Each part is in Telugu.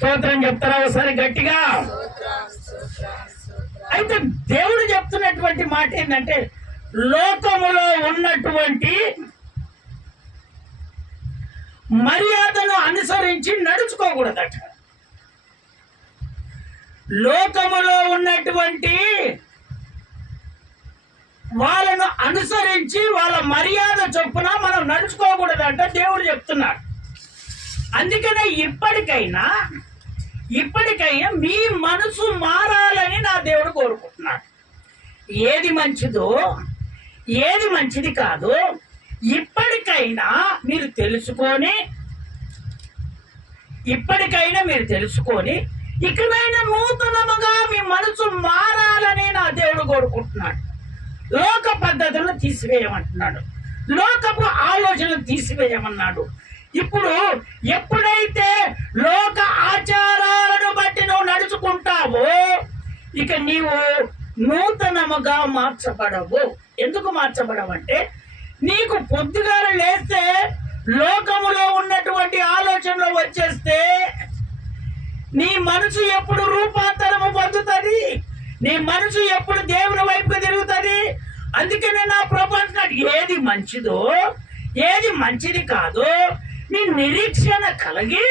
స్తోత్రం చెప్తారా ఒకసారి గట్టిగా? అయితే దేవుడు చెప్తున్నటువంటి మాట ఏంటంటే, లోకములో ఉన్నటువంటి మర్యాదను అనుసరించి నడుచుకోకూడదట. లోకములో ఉన్నటువంటి వాళ్ళను అనుసరించి వాళ్ళ మర్యాద చొప్పున మనం నడుచుకోకూడదంట దేవుడు చెప్తున్నాడు. అందుకనే ఇప్పటికైనా మీ మనసు మారాలని నా దేవుడు కోరుకుంటున్నాడు. ఏది మంచిదో ఏది మంచిది కాదో ఇప్పటికైనా మీరు తెలుసుకొని ఇకనైనా నూతనముగా మీ మనసు మారాలని నా దేవుడు కోరుకుంటున్నాడు. లోక పద్ధతులను తీసివేయమంటున్నాడు, లోకపు ఆలోచనలు తీసివేయమన్నాడు. ఇప్పుడు ఎప్పుడైతే లోక ఆచారాలను బట్టి నువ్వు నడుచుకుంటావో ఇక నీవు నూతనముగా మార్చబడవు. ఎందుకు మార్చబడవంటే, నీకు పొద్దుగాల లేస్తే లోకములో ఉన్నటువంటి ఆలోచనలు వచ్చేస్తే నీ మనసు ఎప్పుడు రూపాంతరము పొందుతుంది, నీ మనసు ఎప్పుడు దేవుని వైపు తిరుగుతుంది. అందుకనే నా ప్రభుత్వం ఏది మంచిదో ఏది మంచిది కాదో నీ నిరీక్షణ కలిగి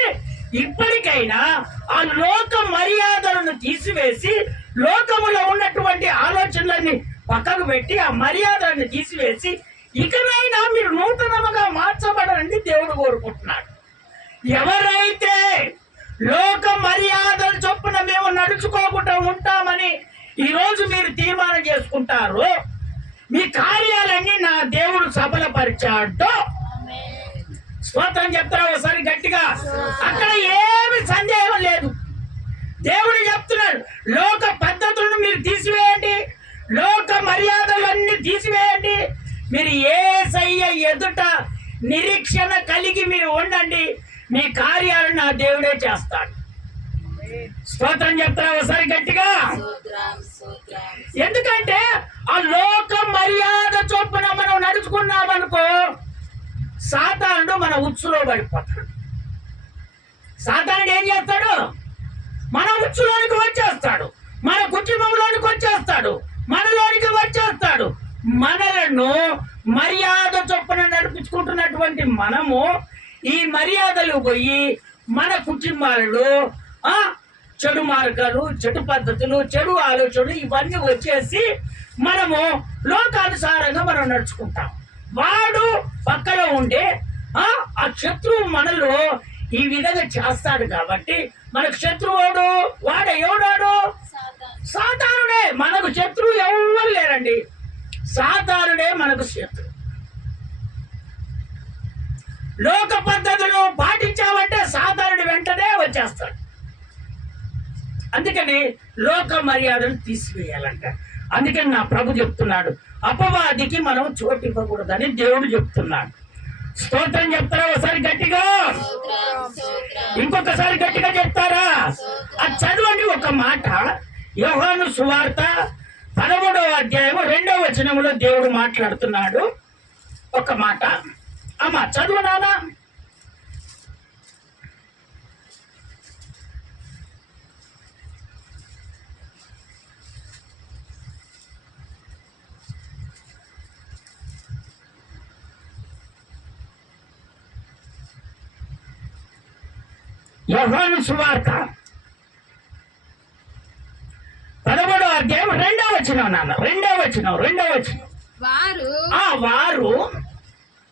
ఇప్పటికైనా ఆ లోక మర్యాదలను తీసివేసి లోకములో ఉన్నటువంటి ఆలోచనలన్నీ పక్కకు పెట్టి ఆ మర్యాదలను తీసివేసి ఇకనైనా మీరు నూతనముగా మార్చబడాలని దేవుడు కోరుకుంటున్నాడు. ఎవరైతే లోక మర్యాదల చొప్పున మేము నడుచుకోకుండా ఉంటామని ఈరోజు మీరు తీర్మానం చేసుకుంటారో మీ కార్యాలన్నీ నా దేవుడు సఫలపరిచాడు. స్తోత్రం చెప్తారా ఒకసారి గట్టిగా? అక్కడ ఏమి సందేహం లేదు. దేవుడు చెప్తున్నాడు, లోక పద్ధతులను మీరు తీసివేయండి, లోక మర్యాదలన్నీ తీసివేయండి, మీరు యేసయ్య ఎదుట నిరీక్షణ కలిగి మీరు ఉండండి, మీ కార్యాలను నా దేవుడే చేస్తాడు. స్తోత్రం చెప్తారా ఒకసారి గట్టిగా? ఎందుకంటే ఆ లోక మర్యాద చొప్పున మనం నడుచుకున్నామనుకో సాతానుడు మన ఉచ్చులో పడిపోతాడు. సాతానుడు ఏం చేస్తాడు? మన ఉచ్చులోనికి వచ్చేస్తాడు, మన కుటుంబంలోనికి వచ్చేస్తాడు, మనలోనికి వచ్చేస్తాడు. మనలను మర్యాద చొప్పున నడిపించుకుంటున్నటువంటి మనము ఈ మర్యాదలు పోయి మన కుటుంబాలలో చెడు మార్గాలు, చెడు పద్ధతులు, చెడు ఆలోచనలు ఇవన్నీ వచ్చేసి మనము లోకానుసారంగా మనం నడుచుకుంటాం. వాడు పక్కన ఉండే ఆ శత్రువు మనలో ఈ విధంగా చేస్తాడు. కాబట్టి మనకు శత్రువుడు వాడు ఎవడాడు? సాతానుడే. మనకు శత్రువు ఎవరు లేరండి, సాతానుడే మనకు శత్రువు. లోక పద్ధతులు పాటించామంటే సాతానుడు వెంటనే వచ్చేస్తాడు. అందుకని లోక మర్యాదను తీసివేయాలంట. అందుకని నా ప్రభు చెప్తున్నాడు, అపవాదికి మనం చోటు ఇవ్వకూడదని దేవుడు చెప్తున్నాడు. స్తోత్రం చెప్తారా ఒకసారి గట్టిగా? ఇంకొకసారి గట్టిగా చెప్తారా? అది చదవండి ఒక మాట. యోహాను సువార్త 13వ అధ్యాయము 2వ వచనములో దేవుడు మాట్లాడుతున్నాడు. ఒక మాట అమ్మా చదువు నానా. యోహాను సువార్త 13వ అధ్యాయం 2వ వచనం నాన్న. 2వ వచనం. వారు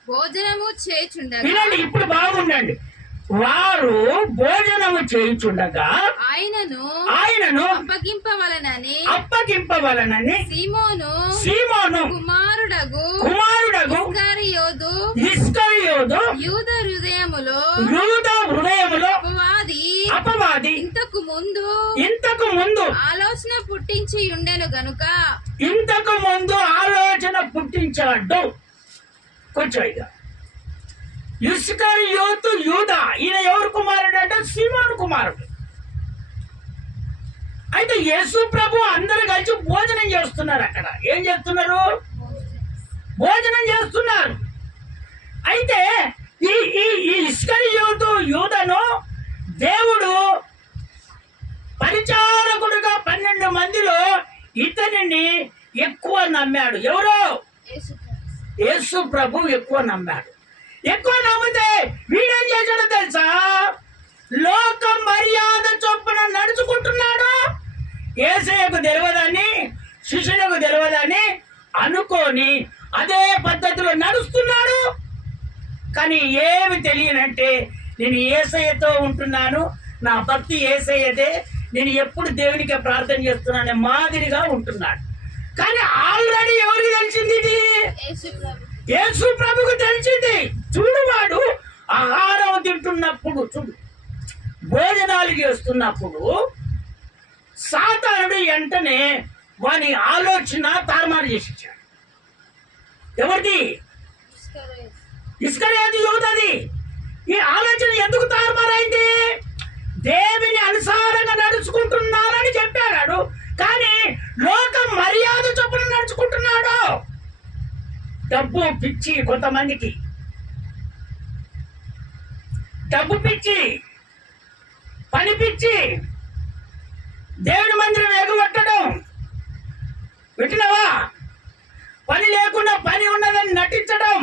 భోజనము చేయుచుండగా, వినండి ఇప్పుడు బాగుండండి. వారు భోజనము చేయుచుండగా ఆయనను అప్పగింపవలనని సీమోను కుమారుడగు ఇస్కరియోతు యూద హృదయములో అపవాది ఇంతకు ముందు ఆలోచన పుట్టించి ఉండెను గనుక ఇంతకు ముందు ఆలోచన పుట్టించాడు. కొంచెం ఇస్కరియోతు యూదా, ఈయన ఎవరు కుమారుడు అంటే సీమోను కుమారుడు. అయితే యేసు ప్రభు అందరు కలిసి భోజనం చేస్తున్నారు. అక్కడ ఏం చేస్తున్నారు? భోజనం చేస్తున్నారు. అయితే ఈ ఇస్కరియోతు యూదను దేవుడు నమ్మాడు. ఎవరు? యేసు యేసు ప్రభు ఎక్కువ నమ్మాడు. ఎక్కువ నమ్మితే వీడేం చేశాడో తెలుసా? లోక మర్యాద చొప్పున నడుచుకుంటున్నాడు. యేసయ్యకు తెలియదని, శిష్యులకు తెలియదని అనుకొని అదే పద్ధతిలో నడుస్తున్నాడు. కానీ ఏమి తెలియనంటే, నేను యేసయ్యతో ఉంటున్నాను, నా భక్తి యేసయ్యదే, నేను ఎప్పుడు దేవునికి ప్రార్థన చేస్తున్నానే మాదిరిగా ఉంటున్నాడు. కానీ ఆల్రెడీ ఎవరికి తెలిసింది ఇది? యేసు ప్రభుకు తెలిసింది. చూడు, వాడు ఆహారం తింటున్నప్పుడు, చూడు, భోజనాలు చేస్తున్నప్పుడు సాతానుడు వెంటనే వాని ఆలోచన తారుమారు చేసి ఇచ్చాడు. ఎవరిది? ఇస్కరియోతు యూదది. ఈ ఆలోచన ఎందుకు తారుమారైంది? దేవుని అనుసారంగా నడుచుకుంటున్నారని చెప్పాడు, కానీ లోక మర్యాద చొప్పున నడుచుకుంటున్నాడు. డబ్బు పిచ్చి, కొంతమందికి డబ్బు పిచ్చి, పని పిచ్చి, దేవుని మందిరం ఎగువట్టడం. వింటున్నావా? పని లేకుండా పని ఉన్నదని నటించడం,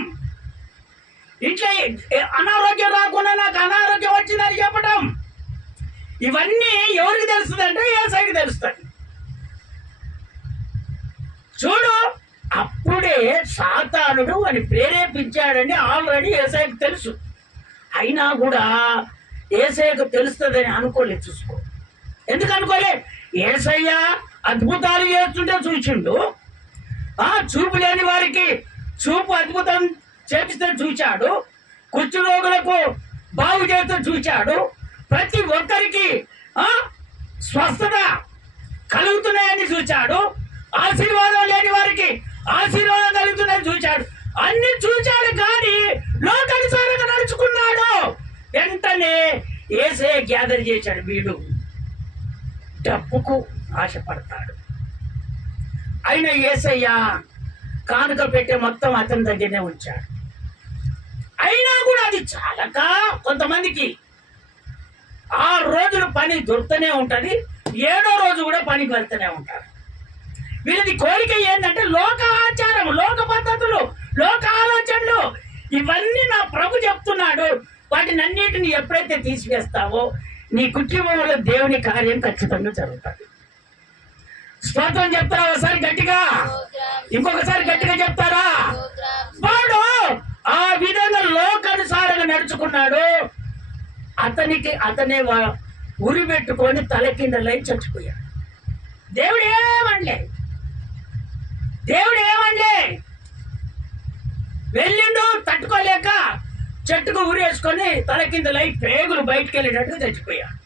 ఇట్లా అనారోగ్యం రాకుండా నాకు అనారోగ్యం వచ్చిందని చెప్పడం, ఇవన్నీ ఎవరికి తెలుస్తుంది అంటే యేసయ్యకి తెలుస్తుంది. చూడు, అప్పుడే సాతానుడు అని ప్రేరేపించాడని ఆల్రెడీ యేసయ్యకు తెలుసు. అయినా కూడా యేసయ్యకు తెలుస్తుందని అనుకోలేదు. చూసుకో, ఎందుకు అనుకోలే? యేసయ్య అద్భుతాలు చేస్తుంటే చూసిండు. చూపు లేని వారికి చూపు అద్భుతం చేపిస్తే చూచాడు. కుష్టు రోగులకు బాగు చేస్తూ చూచాడు. ప్రతి ఒక్కరికి స్వస్థత కలుగుతున్నాయని చూచాడు. ఆశీర్వాదం లేని వారికి ఆశీర్వాదం కలుగుతుందని చూచాడు. అన్ని చూచాడు, కానీ లోకానుసారంగా నడుచుకున్నాడు. వెంటనే యేసయ్య గ్యాదర్ చేశాడు. వీడు డబ్బుకు ఆశపడతాడు. అయినా యేసయ్య కానుక పెట్టే మొత్తం అతని దగ్గరనే ఉంచాడు. అయినా కూడా అది చాలక కొంతమందికి 6 రోజులు పని దొరుకుతూనే ఉంటది, 7వ రోజు కూడా పనికి వెళ్తూనే ఉంటారు. వీళ్ళది కోరిక ఏంటంటే లోక ఆచారం, లోక పద్ధతులు, లోక ఆలోచనలు. ఇవన్నీ నా ప్రభు చెప్తున్నాడు. వాటిని అన్నిటిని ఎప్పుడైతే తీసివేస్తావో నీ కుటుంబంలో దేవుని కార్యం ఖచ్చితంగా జరుగుతుంది. స్తోత్రం చెప్తారా? ఒకసారి గట్టిగా, ఇంకొకసారి గట్టిగా చెప్తారా? వాడు ఆ విధంగా లోకానుసారంగా నడుచుకున్నాడు. అతనే ఉరి పెట్టుకొని తల కిందలై చచ్చిపోయాడు. దేవుడు ఏమండే వెళ్ళిండు, తట్టుకోలేక చెట్టుకు ఊరేసుకొని తల కిందలై పేగులు బయటకు వెళ్ళేటట్టు చచ్చిపోయాడు.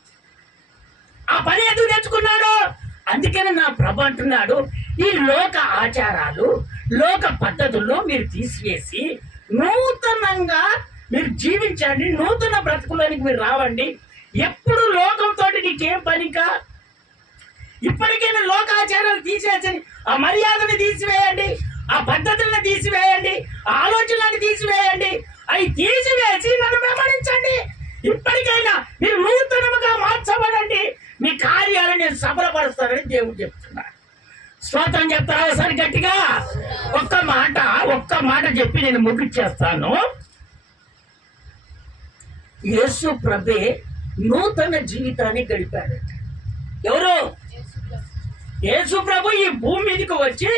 ఆ పని ఎందుకు తెచ్చుకున్నాడు? అందుకని నా ప్రభు అంటున్నాడు, ఈ లోక ఆచారాలు, లోక పద్ధతుల్లో మీరు తీసివేసి నూతనంగా మీరు జీవించండి, నూతన బ్రతుకులోనికి మీరు రావండి. ఎప్పుడు లోకంతో నీకేం పనికా? ఇప్పటికైనా లోకాచారాలు తీసేసి ఆ మర్యాదను తీసివేయండి, ఆ పద్ధతులను తీసివేయండి, ఆ ఆలోచనలను తీసివేయండి. అవి తీసివేసి నన్ను వెంబడించండి. ఇప్పటికైనా మీరు నూతనముగా మార్చబడండి, మీ కార్యాలను నేను సఫలపరుస్తానని దేవుడు చెప్తున్నాడు. స్తోత్రం చెప్తారా? ఒకసారి గట్టిగా ఒక్క మాట చెప్పి నేను ముగించేస్తాను. యేసు ప్రభే నూతన జీవితాన్ని గడిపాడు. ఎవరు? యేసు ప్రభు ఈ భూమి మీదకి వచ్చి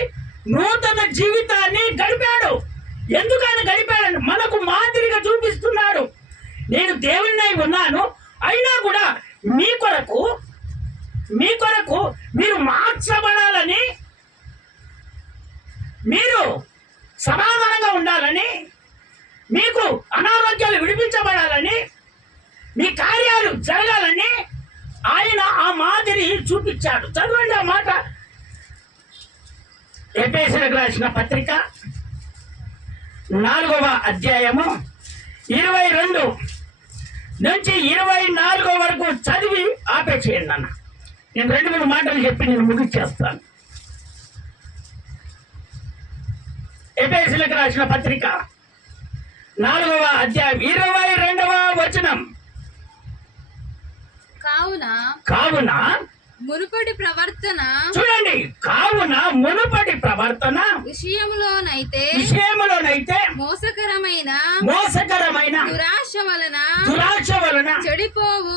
నూతన జీవితాన్ని గడిపాడు. ఎందుకని గడిపాడు? మనకు మాదిరిగా చూపిస్తున్నాడు. నేను దేవుడినై ఉన్నాను, అయినా కూడా మీ కొరకు మీరు మార్చబడాలని, మీరు సమాధానంగా ఉండాలని, మీకు అనారోగ్యాలు విడిపించబడాలని, మీ కార్యాలు జరగాలని ఆయన ఆ మాదిరి చూపించాడు. చదవండి ఆ మాట. ఎఫెసీయులకు రాసిన పత్రిక 4వ అధ్యాయము 22 నుంచి 24 వరకు చదివి ఆపేసేయండి అన్న. నేను 2-3 మాటలు చెప్పి నేను ముగించేస్తాను. ఎఫెసీయులకు రాసిన పత్రిక 4వ అధ్యాయం 22వ వచనం. కావున మునుపటి ప్రవర్తన చూడండి, కావున మునుపటి ప్రవర్తన విషయములోనైతే మోసకరమైన దురాశ వలన చెడిపోవు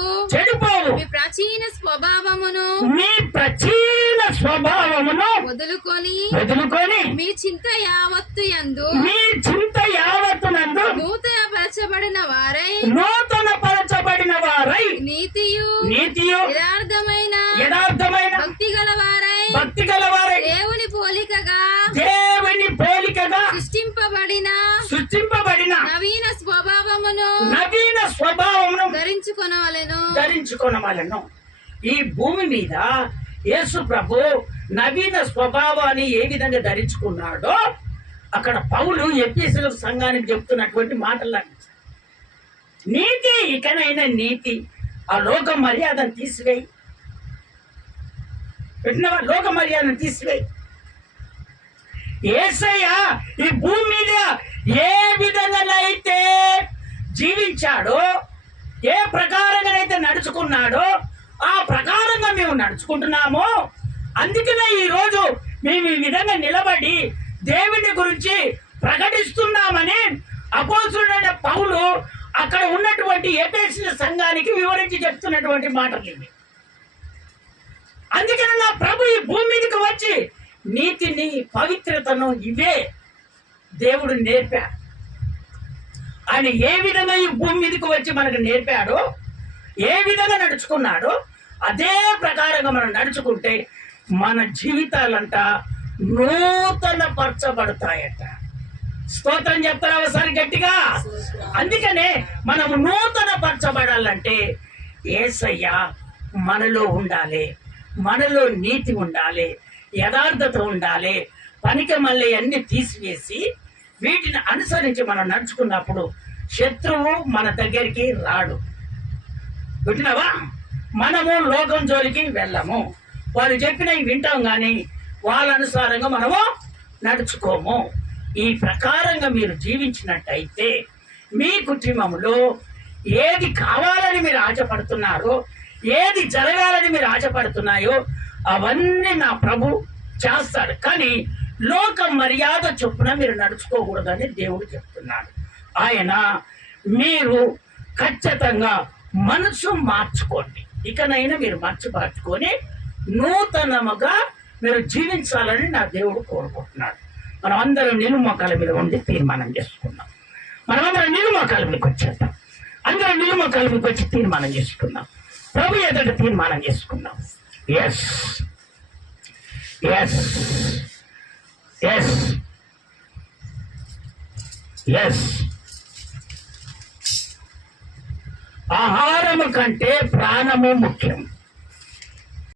మీ ప్రాచీన స్వభావమును వదులుకొని మీ చింత యావత్తు యందు నూతన పరచబడిన వారై నీతియు యథార్థమైన భక్తి గలవారై దేవుని పోలికగా సృష్టింపబడిన నవీన స్వభావమును ధరించుకొనవలెను. ఈ భూమి మీద యేసు ప్రభు నవీన స్వభావాన్ని ఏ విధంగా ధరించుకున్నాడో అక్కడ పౌలు ఎఫెసీయుల సంఘానికి చెప్తున్నటువంటి మాటలు. నీతి, ఇకనైనా నీతి, ఆ లోక మర్యాదను తీసివేయి, లోక మర్యాదను తీసివేయి. యేసయ్య ఈ భూమి మీద ఏ విధంగానైతే జీవించాడో, ఏ ప్రకారంగానైతే నడుచుకున్నాడో ఆ ప్రకారంగా మేము నడుచుకుంటున్నాము. అందుకనే ఈ రోజు మేము ఈ విధంగా నిలబడి దేవుని గురించి ప్రకటిస్తున్నామని అపోస్తలుడైన పౌలు అక్కడ ఉన్నటువంటి ఎఫెసీయుల సంఘానికి వివరించి చెప్తున్నటువంటి మాటలు ఇవి. అందుకని నా ప్రభు ఈ భూమి మీదకి వచ్చి నీతిని, పవిత్రతను ఇవే దేవుడు నేర్పాడు. ఆయన ఏ విధంగా ఈ భూమి మీదకి వచ్చి మనకు నేర్పాడో, ఏ విధంగా నడుచుకున్నాడో అదే ప్రకారంగా మనం నడుచుకుంటే మన జీవితాలంట నూతన పరచబడతాయట. స్తోత్రం చెప్తారా ఒకసారి గట్టిగా? అందుకనే మనము నూతన పరచబడాలంటే యేసయ్య మనలో ఉండాలి, మనలో నీతి ఉండాలి, యథార్థత ఉండాలి. పనికి మళ్ళీ అన్ని తీసివేసి వీటిని అనుసరించి మనం నడుచుకున్నప్పుడు శత్రువు మన దగ్గరికి రాడు. వింటున్నావా? మనము లోకం జోలికి వెళ్ళము, వాళ్ళు చెప్పినవి వింటాం కానీ వాళ్ళ అనుసారంగా మనము నడుచుకోము. ఈ ప్రకారంగా మీరు జీవించినట్టయితే మీ కుటుంబంలో ఏది కావాలని మీరు ఆశపడుతున్నారో, ఏది జరగాలని మీరు ఆశపడుతున్నాయో అవన్నీ నా ప్రభు చేస్తాడు. కానీ లోక మర్యాద చొప్పున మీరు నడుచుకోకూడదని దేవుడు చెప్తున్నాడు. ఆయన మీరు ఖచ్చితంగా మనసు మార్చుకోండి, ఇకనైనా మీరు మార్చుకొని నూతనముగా మీరు జీవించాలని నా దేవుడు కోరుకుంటున్నాడు. మనం అందరం నిలుమొక్కల మీద ఉండి తీర్మానం చేసుకుందాం. మనమందరం నిలుమొక్కల మీదకి వచ్చేద్దాం. అందరం నిలుమొక్కల మీదకి వచ్చి తీర్మానం చేసుకుందాం. ప్రభు ఎదుట తీర్మానం చేసుకుందాం. ఎస్ ఎస్ ఎస్ ఎస్ ఆహారము కంటే ప్రాణము ముఖ్యం.